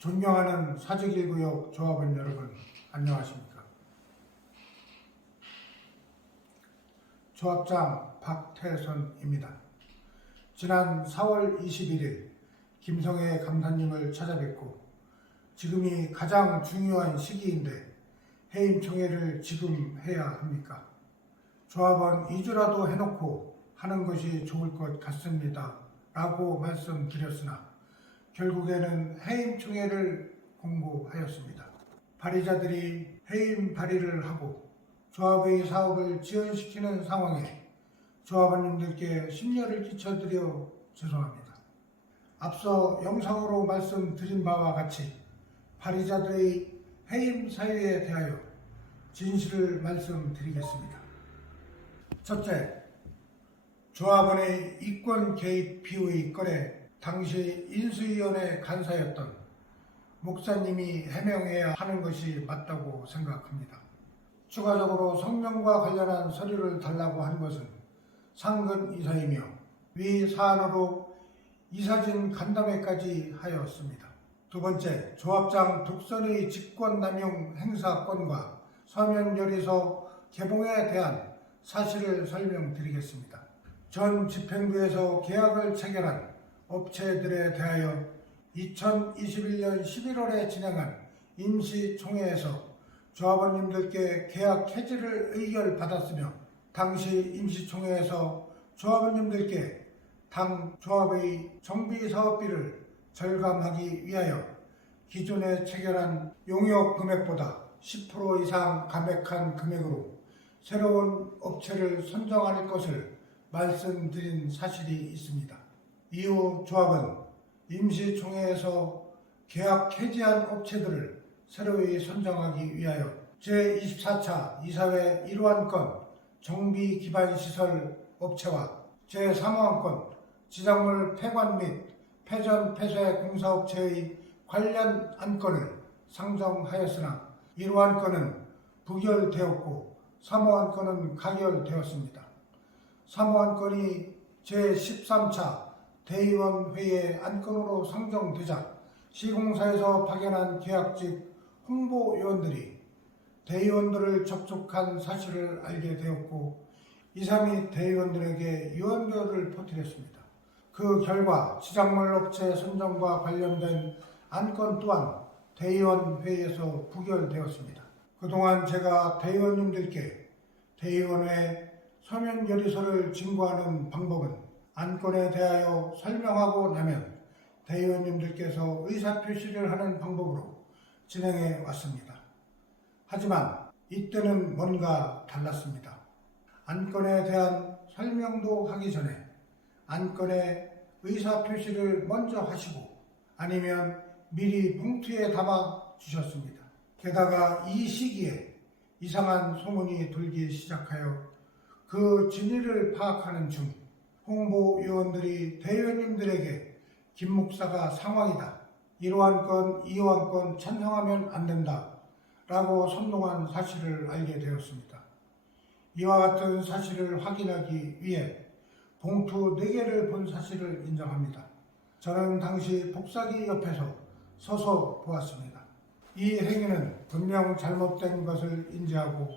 존경하는 사직일구역 조합원 여러분, 안녕하십니까. 조합장 박태선입니다. 지난 4월 21일 김성애 감사님을 찾아뵙고 지금이 가장 중요한 시기인데 해임총회를 지금 해야 합니까? 조합원 2주라도 해놓고 하는 것이 좋을 것 같습니다. 라고 말씀드렸으나 결국에는 해임총회를 공고하였습니다. 발의자들이 해임 발의를 하고 조합의 사업을 지연시키는 상황에 조합원님들께 심려를 끼쳐드려 죄송합니다. 앞서 영상으로 말씀드린 바와 같이 발의자들의 해임 사유에 대하여 진실을 말씀드리겠습니다. 첫째, 조합원의 이권 개입 비의 건에 당시 인수위원회 간사였던 목사님이 해명해야 하는 것이 맞다고 생각합니다. 추가적으로 성명과 관련한 서류를 달라고 한 것은 상근 이사이며 위 사안으로 이사진 간담회까지 하였습니다. 두 번째, 조합장 독선의 직권남용 행사권과 서면결의서 개봉에 대한 사실을 설명드리겠습니다. 전 집행부에서 계약을 체결한 업체들에 대하여 2021년 11월에 진행한 임시총회에서 조합원님들께 계약 해지를 의결받았으며 당시 임시총회에서 조합원님들께 당 조합의 정비사업비를 절감하기 위하여 기존에 체결한 용역 금액보다 10% 이상 감액한 금액으로 새로운 업체를 선정할 것을 말씀드린 사실이 있습니다. 이후 조합은 임시총회에서 계약 해지한 업체들을 새로이 선정하기 위하여 제24차 이사회 1호안건 정비기반시설 업체와 제3호안건 지작물 폐관 및 폐전 폐쇄 공사업체의 관련 안건을 상정하였으나 1호안건은 부결되었고 3호안건은 가결되었습니다. 3호안건이 제13차 대의원회의 안건으로 상정되자 시공사에서 파견한 계약직 홍보위원들이 대의원들을 접촉한 사실을 알게 되었고 이사 및 대의원들에게 유언비어를 퍼뜨렸습니다. 그 결과 지작물 업체 선정과 관련된 안건 또한 대의원회의에서 부결되었습니다. 그동안 제가 대의원님들께 대의원회 서면결의서를 진구하는 방법은 안건에 대하여 설명하고 나면 대의원님들께서 의사표시를 하는 방법으로 진행해 왔습니다. 하지만 이때는 뭔가 달랐습니다. 안건에 대한 설명도 하기 전에 안건에 의사표시를 먼저 하시고 아니면 미리 봉투에 담아 주셨습니다. 게다가 이 시기에 이상한 소문이 돌기 시작하여 그 진위를 파악하는 중 홍보위원들이 대의원님들에게 김 목사가 상황이다. 1호 안건, 2호 안건 찬성하면 안 된다. 라고 선동한 사실을 알게 되었습니다. 이와 같은 사실을 확인하기 위해 봉투 4개를 본 사실을 인정합니다. 저는 당시 복사기 옆에서 서서 보았습니다. 이 행위는 분명 잘못된 것을 인지하고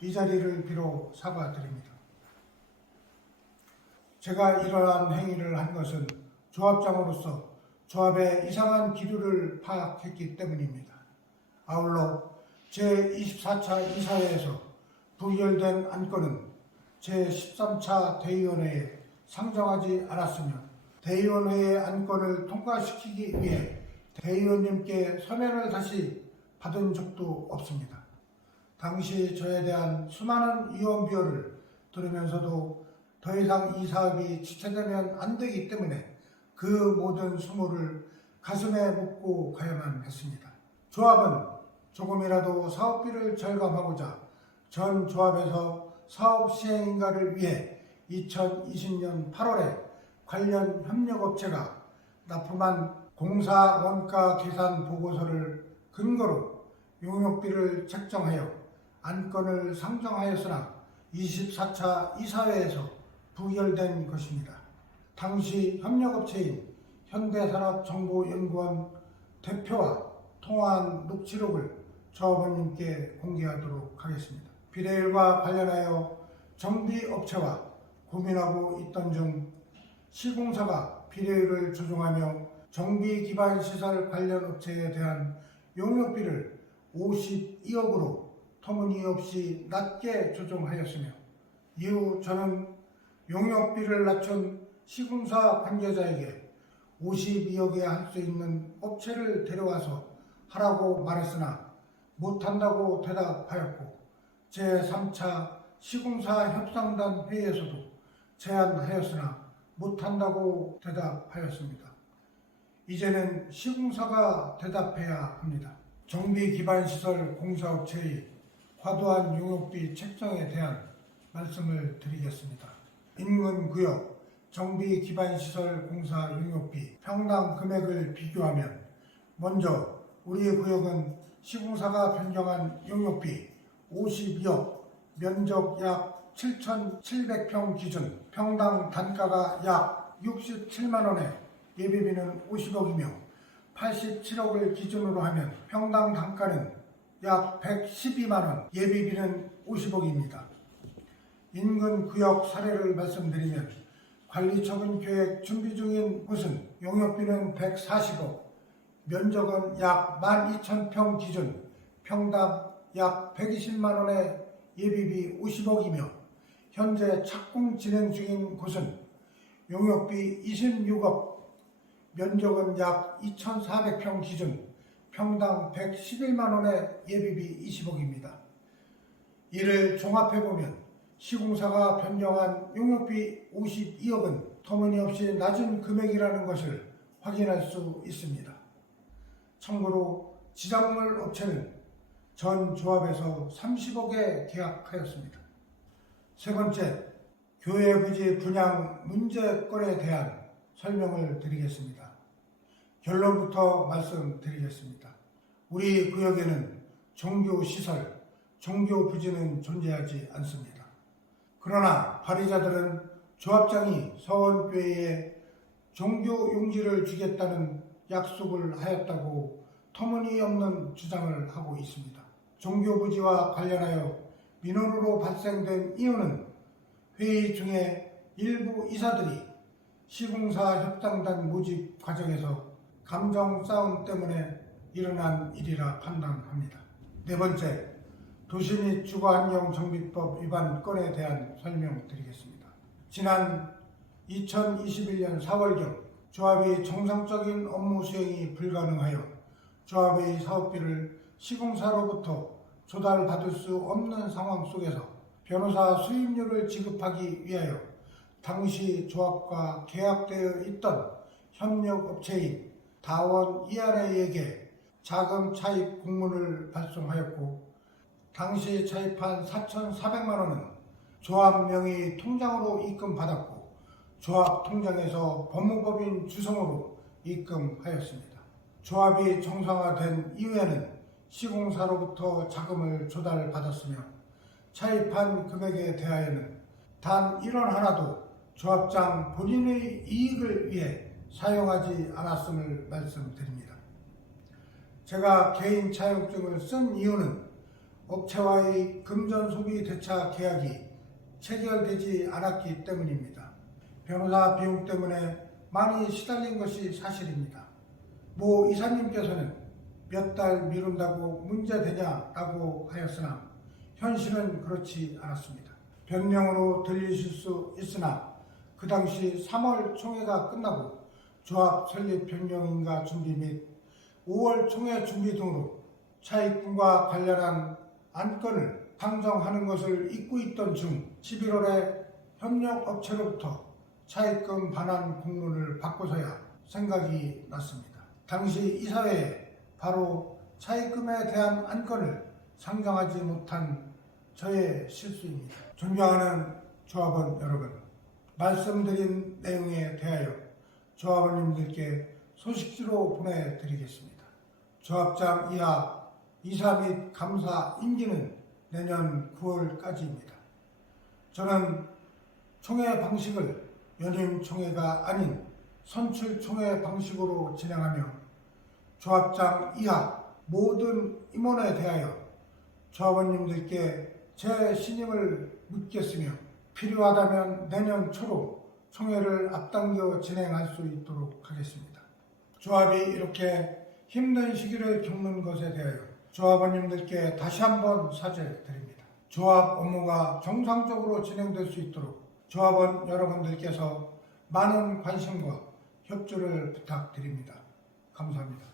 이 자리를 빌어 사과드립니다. 제가 이러한 행위를 한 것은 조합장으로서 조합의 이상한 기류를 파악했기 때문입니다. 아울러 제24차 이사회에서 부결된 안건은 제13차 대의원회에 상정하지 않았으며 대의원회의 안건을 통과시키기 위해 대의원님께 서면을 다시 받은 적도 없습니다. 당시 저에 대한 수많은 유언비어를 들으면서도 더 이상 이 사업이 지체되면 안 되기 때문에 그 모든 수모를 가슴에 묻고 가야만 했습니다. 조합은 조금이라도 사업비를 절감하고자 전 조합에서 사업 시행인가를 위해 2020년 8월에 관련 협력업체가 납품한 공사 원가 계산 보고서를 근거로 용역비를 책정하여 안건을 상정하였으나 24차 이사회에서 부결된 것입니다. 당시 협력업체인 현대산업정보연구원 대표와 통화한 녹취록을 조합원님께 공개하도록 하겠습니다. 비례율과 관련하여 정비업체와 고민하고 있던 중 시공사가 비례율을 조정하며 정비기반시설 관련 업체에 대한 용역비를 52억으로 터무니없이 낮게 조정하였으며, 이후 저는 용역비를 낮춘 시공사 관계자에게 52억에 할 수 있는 업체를 데려와서 하라고 말했으나 못한다고 대답하였고, 제3차 시공사 협상단 회의에서도 제안하였으나 못한다고 대답하였습니다. 이제는 시공사가 대답해야 합니다. 정비기반시설 공사업체의 과도한 용역비 책정에 대한 말씀을 드리겠습니다. 인근구역 정비기반시설 공사 용역비 평당 금액을 비교하면, 먼저 우리 구역은 시공사가 변경한 용역비 52억, 면적 약 7,700평 기준, 평당 단가가 약 67만원에 예비비는 50억이며 87억을 기준으로 하면 평당 단가는 약 112만원, 예비비는 50억입니다. 인근 구역 사례를 말씀드리면, 관리처분계획 준비 중인 곳은 용역비는 140억, 면적은 약 12,000평 기준, 평당 약 120만원에 예비비 50억이며, 현재 착공 진행 중인 곳은 용역비 26억, 면적은 약 2,400평 기준, 평당 111만원에 예비비 20억입니다. 이를 종합해보면 시공사가 변경한 용역비 52억은 터무니없이 낮은 금액이라는 것을 확인할 수 있습니다. 참고로 지작물 업체는 전 조합에서 30억에 계약하였습니다. 세 번째, 교회 부지 분양 문제건에 대한 설명을 드리겠습니다. 결론부터 말씀드리겠습니다. 우리 구역에는 종교시설, 종교부지는 존재하지 않습니다. 그러나 발의자들은 조합장이 서원교회에 종교용지를 주겠다는 약속을 하였다고 터무니없는 주장을 하고 있습니다. 종교부지와 관련하여 민원으로 발생된 이유는 회의 중에 일부 이사들이 시공사 협상단 모집 과정에서 감정 싸움 때문에 일어난 일이라 판단합니다. 네 번째, 도시 및 주거환경정비법 위반 건에 대한 설명드리겠습니다. 지난 2021년 4월경 조합이 정상적인 업무 수행이 불가능하여 조합의 사업비를 시공사로부터 조달받을 수 없는 상황 속에서 변호사 수임료를 지급하기 위하여 당시 조합과 계약되어 있던 협력업체인 다원 이하레에게 자금 차입 공문을 발송하였고, 당시 차입한 4,400만 원은 조합 명의 통장으로 입금받았고, 조합 통장에서 법무법인 주성으로 입금하였습니다. 조합이 정상화된 이후에는 시공사로부터 자금을 조달받았으며, 차입한 금액에 대하여는 단 1원 하나도 조합장 본인의 이익을 위해 사용하지 않았음을 말씀드립니다. 제가 개인 차용증을 쓴 이유는 업체와의 금전소비 대차 계약이 체결되지 않았기 때문입니다. 변호사 비용 때문에 많이 시달린 것이 사실입니다. 모 이사님께서는 몇 달 미룬다고 문제되냐라고 하였으나 현실은 그렇지 않았습니다. 변명으로 들리실 수 있으나 그 당시 3월 총회가 끝나고 조합 설립 변경인가 준비 및 5월 총회 준비 등으로 차입금과 관련한 안건을 상정하는 것을 잊고 있던 중 11월에 협력업체로부터 차입금 반환 공문을 받고서야 생각이 났습니다. 당시 이사회에 바로 차입금에 대한 안건을 상정하지 못한 저의 실수입니다. 존경하는 조합원 여러분, 말씀드린 내용에 대하여 조합원님들께 소식지로 보내드리겠습니다. 조합장 이하 이사 및 감사 임기는 내년 9월까지입니다. 저는 총회 방식을 연임 총회가 아닌 선출 총회 방식으로 진행하며 조합장 이하 모든 임원에 대하여 조합원님들께 제 신임을 묻겠으며 필요하다면 내년 초로 총회를 앞당겨 진행할 수 있도록 하겠습니다. 조합이 이렇게 힘든 시기를 겪는 것에 대하여 조합원님들께 다시 한번 사죄드립니다. 조합 업무가 정상적으로 진행될 수 있도록 조합원 여러분들께서 많은 관심과 협조를 부탁드립니다. 감사합니다.